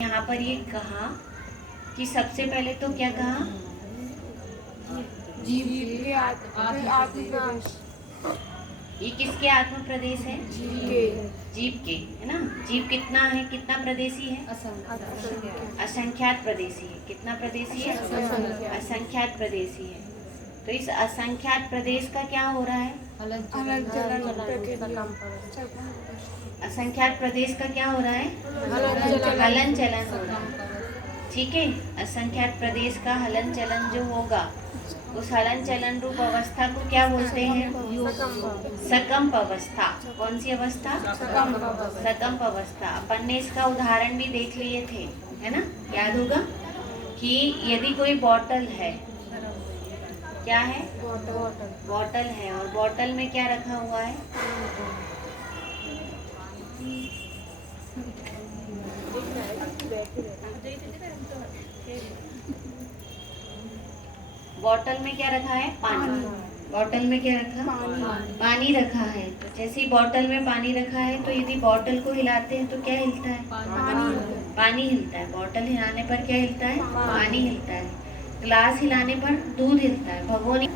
यहाँ पर ये कहा कि सबसे पहले तो क्या कहा, जीव के आत्मप्रदेश। ये किसके आत्म प्रदेश है? जीव के, है ना। जीव कितना है, कितना प्रदेशी है? असंख्यात प्रदेशी है। कितना प्रदेशी है? असंख्यात प्रदेशी है। तो इस असंख्यात प्रदेश का क्या हो रहा है? असंख्यात प्रदेश का क्या हो रहा है? हलन चलन हो रहा है। ठीक है, असंख्यात प्रदेश का हलन चलन जो होगा, उस हलन चलन रूप अवस्था को क्या बोलते हैं? सकंप अवस्था। कौन सी अवस्था? सकंप अवस्था। अपन ने इसका उदाहरण भी देख लिए थे, है ना, याद होगा कि यदि कोई बॉटल है, क्या है? बॉटल है, और बॉटल में क्या रखा हुआ है? बॉटल में क्या रखा है? पानी। बॉटल में क्या रखा? पानी रखा है। तो जैसे ही बॉटल में पानी रखा है, तो यदि बॉटल को हिलाते हैं तो क्या हिलता है? पानी हिलता है। बॉटल हिलाने पर क्या हिलता है? पानी हिलता है। ग्लास हिलाने पर दूध हिलता है। भगोनी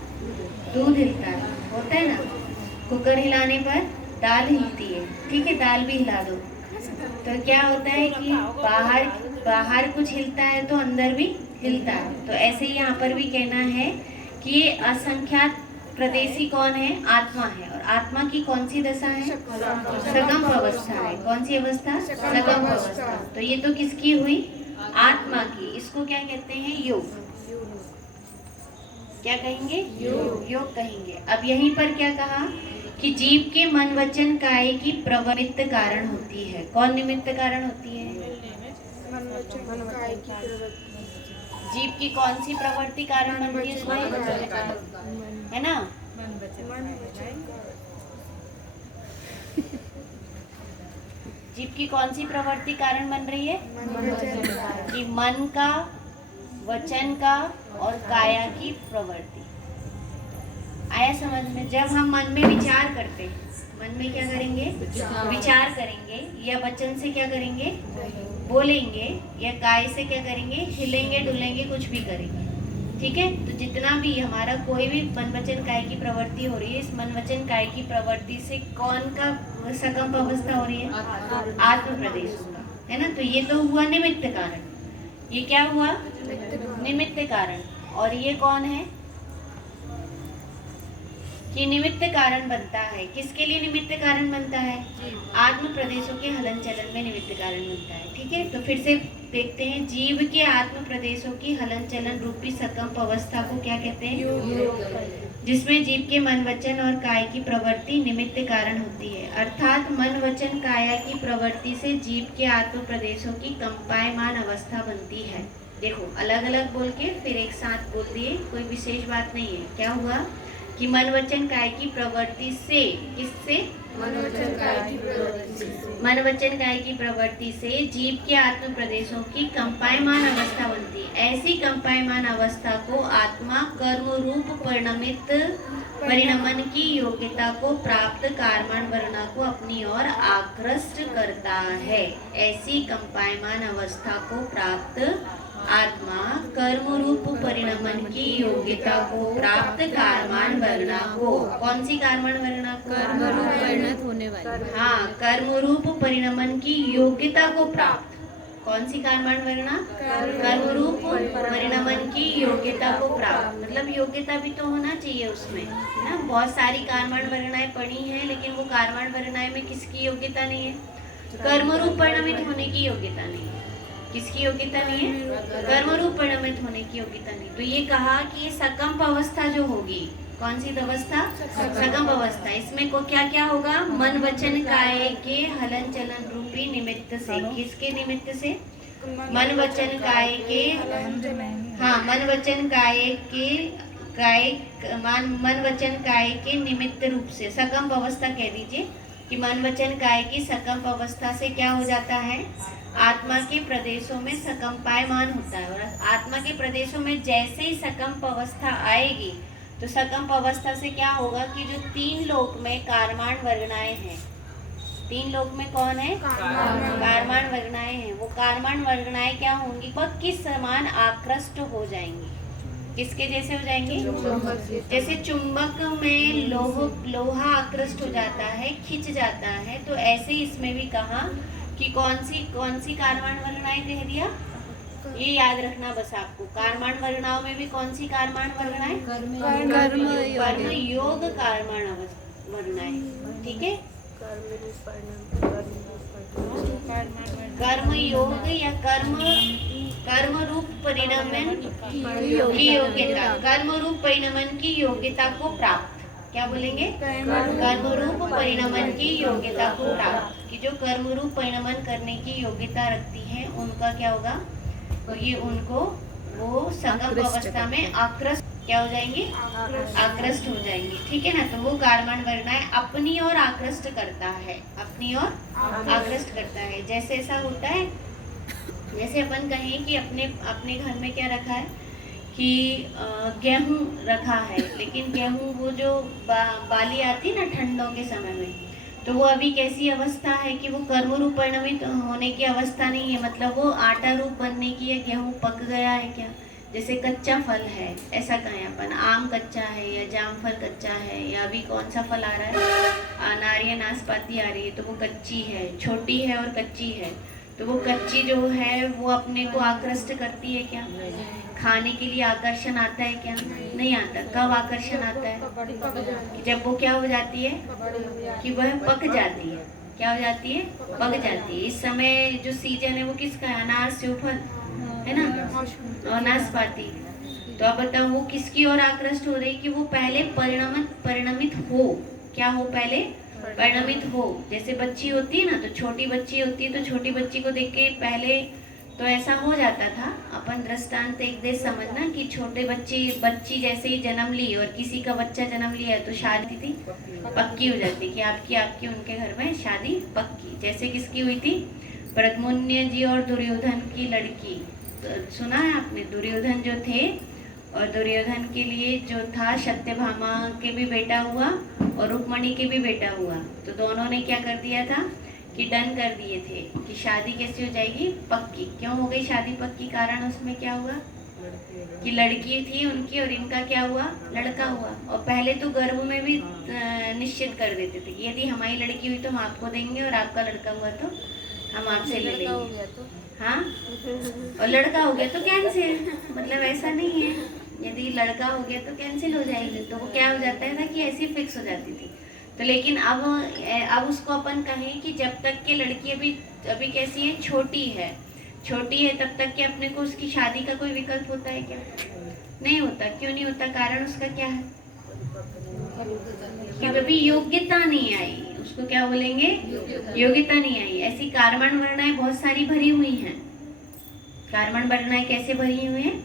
दूध हिलता है, होता है ना। कुकर हिलाने पर दाल हिलती है। ठीक है, दाल भी हिला दो तो क्या होता है कि बाहर कुछ हिलता है तो अंदर भी हिलता है। तो ऐसे ही यहाँ पर भी कहना है कि ये असंख्यात प्रदेशी कौन है? आत्मा है। और आत्मा की कौन सी दशा है? सकंप अवस्था है। कौन सी अवस्था? सकंप अवस्था। तो ये तो किसकी हुई? आत्मा की। इसको क्या कहते हैं? योग। क्या कहेंगे? योग कहेंगे। अब यहीं पर क्या कहा कि जीव के मन वचन काया की प्रवृत्त कारण होती है। कौन निमित्त कारण होती है? जीव की कौन सी प्रवृत्ति कारण बनती है इसमें? है ना, जीव की कौन सी प्रवृत्ति कारण बन रही है? कि मन का, वचन का और काया की प्रवृत्ति। आया समझ में? जब हम मन में विचार करते हैं, मन में क्या करेंगे? विचार करेंगे, या वचन से क्या करेंगे? बोलेंगे, या काय से क्या करेंगे? हिलेंगे, डुलेंगे, कुछ भी करेंगे। ठीक है, तो जितना भी हमारा कोई भी मन वचन काय की प्रवृत्ति हो रही है, इस मन वचन काय की प्रवृत्ति से कौन का सकंप अवस्था हो रही है? आत्म प्रदेश का, है ना। तो ये तो हुआ निमित्त कारण। ये क्या हुआ? निमित्त कारण। और ये कौन है कि निमित्त कारण बनता है? किसके लिए निमित्त कारण बनता है? आत्म प्रदेशों के हलन चलन में निमित्त कारण बनता है। ठीक है, तो फिर से देखते हैं। जीव के आत्म प्रदेशों की हलन चलन रूपी सकंप अवस्था को क्या कहते हैं? जिसमें जीव के मन वचन और काय की प्रवृत्ति निमित्त कारण होती है। अर्थात मन वचन काया की प्रवृत्ति से जीव के आत्म प्रदेशों की कंपायमान अवस्था बनती है। देखो, अलग अलग बोल के फिर एक साथ बोल दिए, कोई विशेष बात नहीं है। क्या हुआ कि मन वचन काय की प्रवृत्ति से, किससे? मन वचन काय की प्रवृत्ति से जीव के आत्म प्रदेशों की कंपायमान अवस्था बनती है। ऐसी कंपायमान अवस्था को आत्मा कर्म रूप परिणमन की योग्यता को प्राप्त कार्मण वर्णा को अपनी ओर आकृष्ट करता है। ऐसी कंपायमान अवस्था को प्राप्त आत्मा कर्म रूप परिणमन की योग्यता को प्राप्त कार्मण वर्णा को, कौन सी कार्मण वर्णा? कर्म रूप परिणत होने वाली। हाँ, कर्म रूप परिणमन की योग्यता को प्राप्त। कौन सी कार्मण वर्णा? कर्म रूप परिणमन की योग्यता को प्राप्त। मतलब योग्यता भी तो होना चाहिए उसमें, है ना। बहुत सारी कार्मण वर्णाएं पढ़ी हैं, लेकिन वो कार्मण वर्णाएं में किसकी योग्यता नहीं है? कर्म रूप परिणमित होने की योग्यता नहीं है। किसकी योग्यता नहीं है? कर्म रूप परिणमित होने की योग्यता नहीं। तो ये कहा कि ये सकंप अवस्था जो होगी, कौन सी अवस्था? सकंप अवस्था। इसमें को क्या क्या होगा? मन वचन काय के हलन चलन रूपी निमित्त से। किसके निमित्त से? मन वचन काय के, हाँ, मन वचन काय के निमित्त रूप से। सकंप अवस्था कह दीजिए कि मन वचन काय की सकंप अवस्था से क्या हो जाता है? आत्मा के प्रदेशों में सकंपायमान होता है। और आत्मा के प्रदेशों में जैसे ही सकंप अवस्था आएगी, तो सकंप अवस्था से क्या होगा कि जो तीन लोक में कार्माण वर्णाएं हैं, तीन लोक में कौन है? कारमान वर्गनाएं हैं। वो कारमान वर्गनाएं क्या होंगी? वह किस समान आकृष्ट हो जाएंगी? किसके जैसे हो जाएंगे? जैसे चुंबक में लोहा आकृष्ट हो जाता है, खिंच जाता है, तो ऐसे इसमें भी कहा कि कौन सी कारमान वर्गनाएं कह दिया? ये याद रखना बस आपको। कारमान वर्गनाओं में भी कौन सी कारमान वर्गनाएं? कर्म योग कारमान वर्गनाएं। ठीक है, कर्म योग या कर्म रूप परिणमन की योग्यता, कर्म रूप परिणमन की योग्यता को प्राप्त, क्या बोलेंगे? कर्म रूप परिणमन की योग्यता को प्राप्त, कि जो कर्म रूप परिणमन करने की योग्यता रखती है उनका क्या होगा? तो ये उनको वो संगम अवस्था में आकृष्ट क्या हो जाएंगे? आकृष्ट हो जाएंगे। ठीक है ना। तो वो कारमान वर्गनाएं अपनी ओर आकृष्ट करता है, अपनी ओर आकृष्ट करता है। जैसे ऐसा होता है, जैसे अपन कहें कि अपने घर में क्या रखा है कि गेहूं रखा है, लेकिन गेहूं वो जो बाली आती ना ठंडों के समय में, तो वो अभी कैसी अवस्था है कि वो कर्म रूप परिणमित होने की अवस्था नहीं है, मतलब वो आटा रूप बनने की है। गेहूं पक गया है क्या? जैसे कच्चा फल है, ऐसा कहें अपन, आम कच्चा है या जामफल कच्चा है, या अभी कौन सा फल आ रहा है, अनार या नाशपाती आ रही है, तो वो कच्ची है, छोटी है और कच्ची है। तो वो कच्ची जो है वो अपने को आकृष्ट करती है क्या? खाने के लिए आकर्षण आता है क्या? नहीं आता। कब आकर्षण आता है? कि जब वो क्या हो जाती है कि वह पक जाती है। क्या हो जाती है? पक जाती है। इस समय जो सीजन है वो किसका है? अनार, सेवफल है ना, और नाशपाती। तो अब बताओ वो किसकी ओर आकृष्ट हो रही? कि वो पहले परिणमित हो। क्या हो? पहले परिणमित हो। जैसे बच्ची होती है ना, तो छोटी बच्ची होती है, तो छोटी बच्ची को देख के पहले तो ऐसा हो जाता था। अपन दृष्टांत एक दे समझना कि छोटे बच्ची जैसे ही जन्म ली और किसी का बच्चा जन्म लिया तो शादी थी पक्की हो जाती कि आपकी उनके घर में शादी पक्की। जैसे किसकी हुई थी? प्रद्युम्न जी और दुर्योधन की लड़की। तो सुना है आपने? दुर्योधन जो थे, और दुर्योधन के लिए जो था सत्यभामा के भी बेटा हुआ और रुक्मणी के भी बेटा हुआ। तो दोनों ने क्या कर दिया था कि डन कर दिए थे कि शादी कैसी हो जाएगी? पक्की। क्यों हो गई शादी पक्की? कारण उसमें क्या हुआ कि लड़की थी उनकी और इनका क्या हुआ? लड़का हुआ। और पहले तो गर्भ में भी निश्चित कर देते थे कि यदि हमारी लड़की हुई तो हम आपको देंगे, और आपका लड़का हुआ तो हम आपसे ले लेंगे। हाँ, और लड़का हो गया तो कैंसिल, मतलब ऐसा नहीं है। यदि लड़का हो गया तो कैंसिल हो जाएगी। तो वो क्या हो जाता है ना कि ऐसी फिक्स हो जाती थी। तो लेकिन अब उसको अपन कहें कि जब तक के लड़की अभी कैसी है? छोटी है, तब तक के अपने को उसकी शादी का कोई विकल्प होता है क्या? नहीं होता। क्यों नहीं होता? कारण उसका क्या है? क्योंकि अभी योग्यता नहीं आई। उसको क्या बोलेंगे? योग्यता नहीं आई। ऐसी कारमान वर्णाएं बहुत सारी भरी हुई हैं। कारमान वर्णाएं कैसे भरी हुई हैं?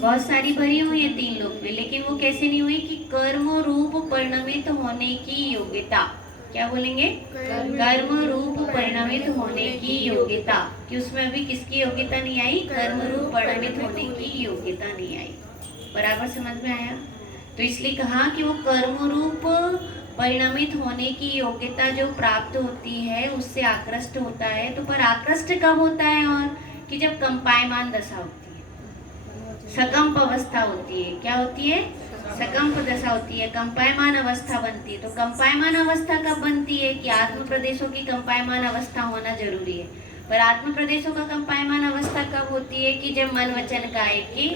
बहुत सारी भरी हुई है तीन लोक में, लेकिन वो कैसे नहीं हुई कि कर्म रूप परिणमित होने की योग्यता। क्या बोलेंगे? कर्म रूप परिणमित होने की योग्यता, कि उसमें अभी किसकी योग्यता नहीं आई? कर्म रूप परिणमित होने की योग्यता नहीं आई। बराबर समझ में आया? तो इसलिए कहा कि वो कर्म रूप परिणमित होने की योग्यता जो प्राप्त होती है उससे आकृष्ट होता है। तो पर आकृष्ट कब होता है? और कि जब कंपायमान दशा होती है, सकंप अवस्था होती है। क्या होती है? सकंप दशा होती है, कंपायमान अवस्था बनती है। तो कंपायमान अवस्था कब बनती है? कि आत्म प्रदेशों की कंपायमान अवस्था होना जरूरी है। पर आत्म प्रदेशों का कंपायमान अवस्था कब होती है? कि जब मन वचन काय की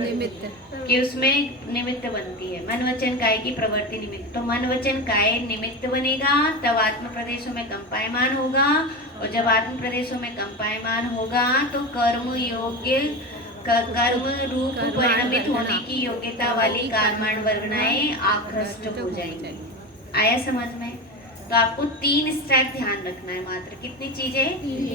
निमित्त, कि उसमें निमित्त बनती है। मन वचन काय की प्रवृत्ति निमित्त। तो मन वचन काय निमित्त बनेगा तब आत्म प्रदेशों में कंपायमान होगा, और जब आत्म प्रदेशों में कंपायमान होगा तो कर्म रूप परिणमित होने की योग्यता वाली कारमान वर्गनाएं आकृष्ट हो जाएंगी। आया समझ में? तो आपको 3 स्टेप ध्यान रखना है मात्र। कितनी चीजें?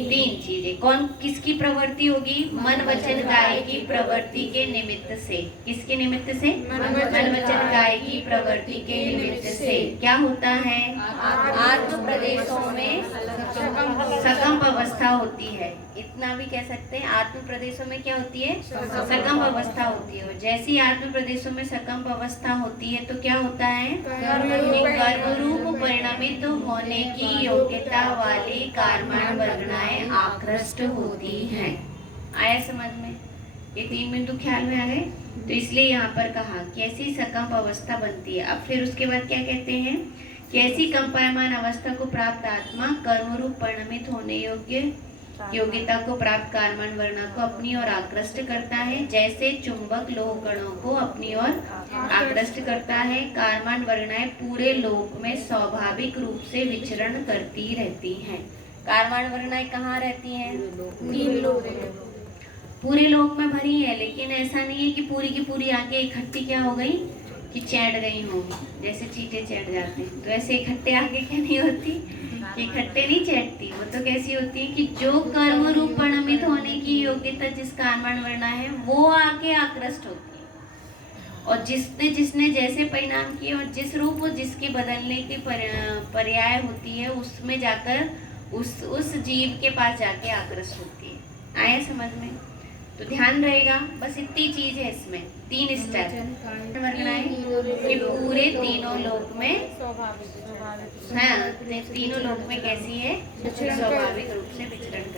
3 चीजें। कौन किसकी प्रवृत्ति होगी? मन वचन काय की प्रवृत्ति के निमित्त से। किसके निमित्त से? मन वचन काय की प्रवृत्ति के निमित्त से। क्या होता है? आत्म प्रदेशों में सकंप अवस्था होती है, इतना भी कह सकते हैं। आत्म प्रदेशों में क्या होती है? सकम अवस्था होती है। जैसी आत्म प्रदेशों में सकम अवस्था होती है तो क्या होता है? कर्मरूप परिणमित होने की योग्यता वाली कार्माण वर्गणाएं आकृष्ट होती हैं। आया समझ में? ये 3 बिंदु ख्याल में आ गए। तो इसलिए यहाँ पर कहा कैसी सकम अवस्था बनती है। अब फिर उसके बाद क्या कहते हैं? कैसी कंपायमान अवस्था को प्राप्त आत्मा कर्म रूप परिणमित होने योग्यता को प्राप्त कार्माण वर्णा को अपनी ओर आकृष्ट करता है, जैसे चुंबक लोह कणों को अपनी ओर आकृष्ट करता है। कार्माण वर्णाएं पूरे लोक में स्वाभाविक रूप से विचरण करती रहती हैं। कार्माण वर्णाएं कहाँ रहती हैं? 3 लोग पूरे लोक में भरी है, लेकिन ऐसा नहीं है कि पूरी की पूरी आके इकट्ठी क्या हो गई कि चैट गई हो, जैसे चींटे चैट जाते हैं। तो ऐसे इकट्ठे आके क्या नहीं होती कि इकट्ठे नहीं चैटती। वो तो कैसी होती है कि जो कर्म रूप परिणमित होने की योग्यता जिस कार्माण वर्णा है वो आके आकृष्ट होती है, और जिसने जैसे परिणाम किए और जिस रूप और जिसके बदलने की पर्याय होती है उसमें जाकर उस जीव के पास जाके आकृष्ट होती है। आया समझ में? तो ध्यान रहेगा, बस इतनी चीज है इसमें, 3 स्टेप कि पूरे तीनों लोक में स्वाभाविक हाँ तीनों लोक में कैसी है? स्वाभाविक रूप से विचरण